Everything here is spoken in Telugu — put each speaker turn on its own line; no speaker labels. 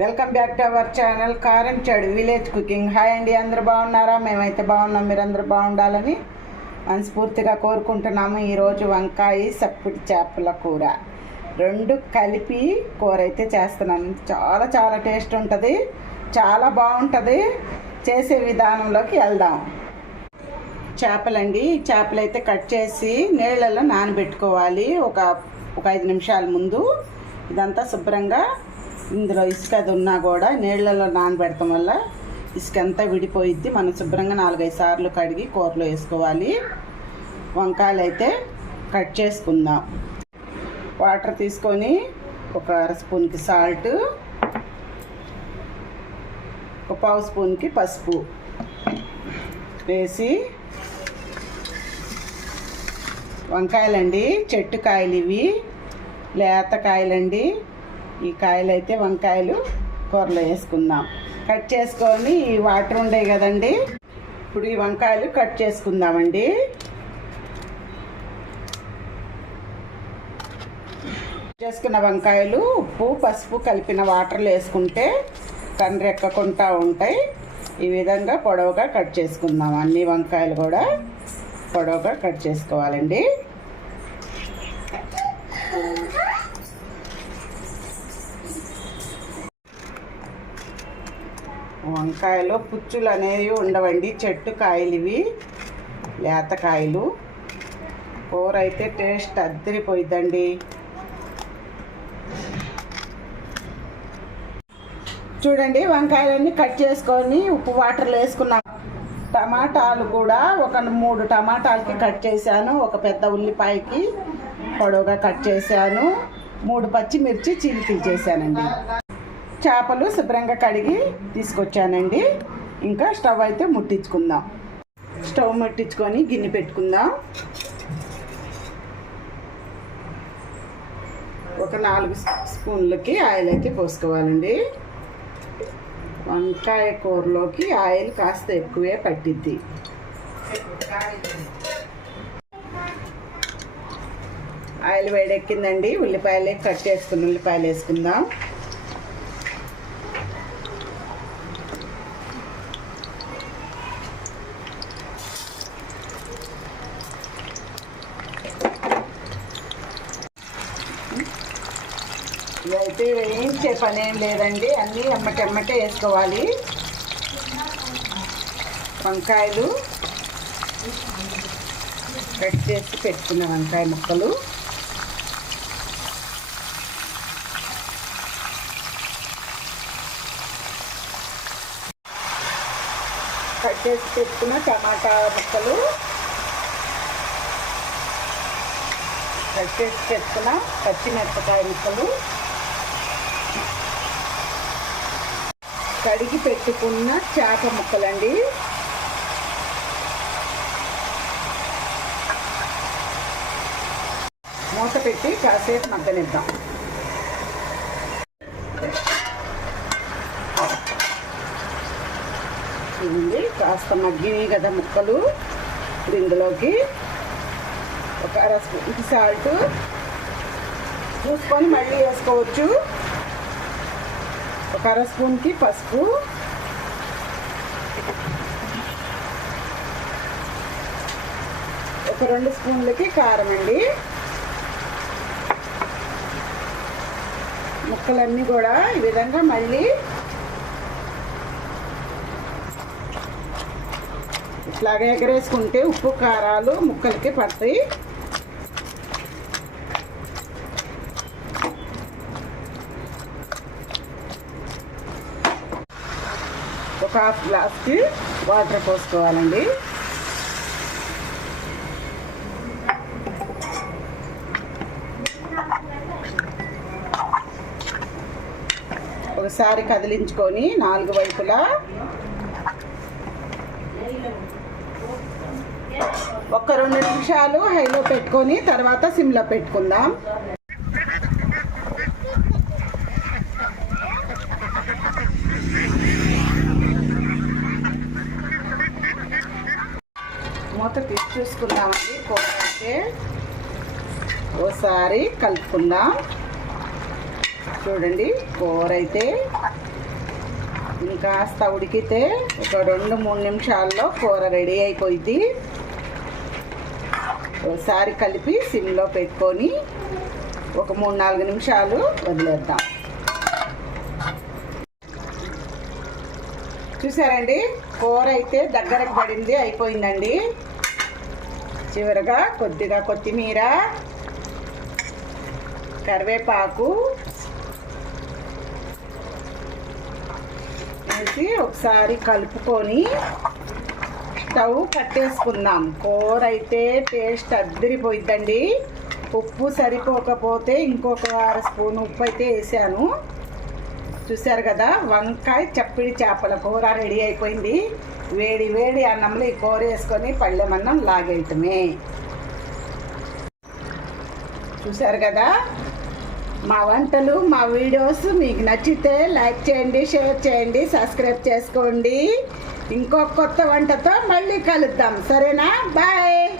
Welcome back to our channel Karamchedu village cooking. Hi అండి అందరు బాగున్నారా? మేమైతే బాగున్నాం మీరందరూ బాగుండాలని మనస్ఫూర్తిగా కోరుకుంటున్నాము ఈరోజు వంకాయ సప్పుటి చేపల కూర. రెండు కలిపి కూర అయితే చేస్తున్నాను. చాలా చాలా టేస్ట్ ఉంటుంది చాలా బాగుంటుంది. చేసే విధానంలోకి వెళ్దాం. చేపలండి చేపలు అయితే కట్ చేసి నీళ్ళలో నానబెట్టుకోవాలి. ఒక ఒక ఐదు నిమిషాల ముందు ఇదంతా శుభ్రంగా ఇందులో ఇసుక అది ఉన్నా కూడా నీళ్ళలో నానబెడతాం వల్ల ఇసుక అంతా విడిపోయిద్ది. మనం శుభ్రంగా నాలుగైదు సార్లు కడిగి కూరలో వేసుకోవాలి. వంకాయలు అయితే కట్ చేసుకుందాం. వాటర్ తీసుకొని ఒక అర స్పూన్కి సాల్ట్ ఒక పావు స్పూన్కి పసుపు వేసి వంకాయలండి చెట్టు కాయలు ఇవి లేత కాయలండి. ఈ కాయలు అయితే వంకాయలు కూరలో వేసుకుందాం. కట్ చేసుకొని ఈ వాటర్ ఉండే కదండి? ఇప్పుడు ఈ వంకాయలు కట్ చేసుకుందామండి. చేసుకున్న వంకాయలు ఉప్పు పసుపు కలిపిన వాటర్లో వేసుకుంటే కండ్రి ఎక్కకుండా ఉంటాయి. ఈ విధంగా పొడవుగా కట్ చేసుకుందాం. అన్ని వంకాయలు కూడా పొడవుగా కట్ చేసుకోవాలండి. వంకాయలో పుచ్చులు అనేవి ఉండవండి. చెట్టు కాయలు ఇవి లేత కాయలు. కూర అయితే టేస్ట్ అద్దరిపోయిద్దండి. చూడండి వంకాయలన్నీ కట్ చేసుకొని ఉప్పు వాటర్లో వేసుకున్నాం. టమాటాలు కూడా ఒక మూడు టమాటాలకి కట్ చేశాను. ఒక పెద్ద ఉల్లిపాయకి పొడవుగా కట్ చేశాను. మూడు పచ్చిమిర్చి చీలికలు చేశానండి. చేపలు శుభ్రంగా కడిగి తీసుకొచ్చానండి. ఇంకా స్టవ్ అయితే ముట్టించుకుందాం. స్టవ్ ముట్టించుకొని గిన్నె పెట్టుకుందాం. ఒక నాలుగు స్పూన్లకి ఆయిల్ అయితే పోసుకోవాలండి. వంకాయ కూరలోకి ఆయిల్ కాస్త ఎక్కువే పట్టిద్ది. ఆయిల్ వేడెక్కిందండి. ఉల్లిపాయలు కట్ చేసుకుని ఉల్లిపాయలు వేసుకుందాం. ఇదైతే వేయించే పని ఏం లేదండి. అన్నీ ఎమ్మటెమ్మటే వేసుకోవాలి. వంకాయలు కట్ చేసి పెట్టుకున్న వంకాయ ముక్కలు. కట్ చేసి పెట్టుకున్న టమాటా ముక్కలు. కట్ చేసి పెట్టుకున్న పచ్చిమిరపకాయ ముక్కలు. కడిగి పెట్టుకున్న చేప ముక్కలండి. మూత పెట్టి కాసేపు మగ్గనిద్దాం. ఇది కాస్త మగ్గినాయి కదా ముక్కలు. ఇప్పుడు ఇందులోకి ఒక అర స్పూన్ సాల్ట్ చూసుకొని మళ్ళీ వేసుకోవచ్చు. ఒక అర స్పూన్కి పసుపు. ఒక రెండు స్పూన్లకి కారం అండి. ముక్కలన్నీ కూడా ఈ విధంగా మళ్ళీ ఇట్లాగే ఎగరేసుకుంటే ఉప్పు కారాలు ముక్కలకి పడతాయి. ఒక హాఫ్ గ్లాస్కి వాటర్ పోసుకోవాలండి. ఒకసారి కదిలించుకొని నాలుగు వైపులా ఒక రెండు నిమిషాలు హైలో పెట్టుకొని తర్వాత సిమ్లో పెట్టుకుందాం మూత తీసి చూసుకుందామండి కూర అయితే ఓసారి కలుపుకుందాం. చూడండి కూర అయితే ఇంకాస్త ఉడికితే ఒక రెండు మూడు నిమిషాల్లో కూర రెడీ అయిపోయింది ఒకసారి కలిపి సిమ్లో పెట్టుకొని ఒక మూడు నాలుగు నిమిషాలు వదిలేద్దాం. చూసారండి? కూర అయితే దగ్గరకు పడింది అయిపోయిందండి. చివరగా కొద్దిగా కొత్తిమీర కరివేపాకు వేసి ఒకసారి కలుపుకొని స్టవ్ కట్టేసుకుందాం కూర అయితే టేస్ట్ అద్దరిపోయిద్దండి. ఉప్పు సరిపోకపోతే ఇంకొక అర స్పూన్ ఉప్పు అయితే వేసాను. చూశారు కదా వంకాయ చప్పిడి చేపల కూర రెడీ అయిపోయింది. వేడి వేడి అన్నంలో ఈ కోరేసుకొని పళ్ళెమన్నం లాగేయటమే. చూశారు కదా? మా వంటలు మా వీడియోస్ మీకు నచ్చితే లైక్ చేయండి షేర్ చేయండి సబ్స్క్రైబ్ చేసుకోండి. ఇంకో కొత్త వంటతో మళ్ళీ కలుద్దాం. సరేనా? బాయ్!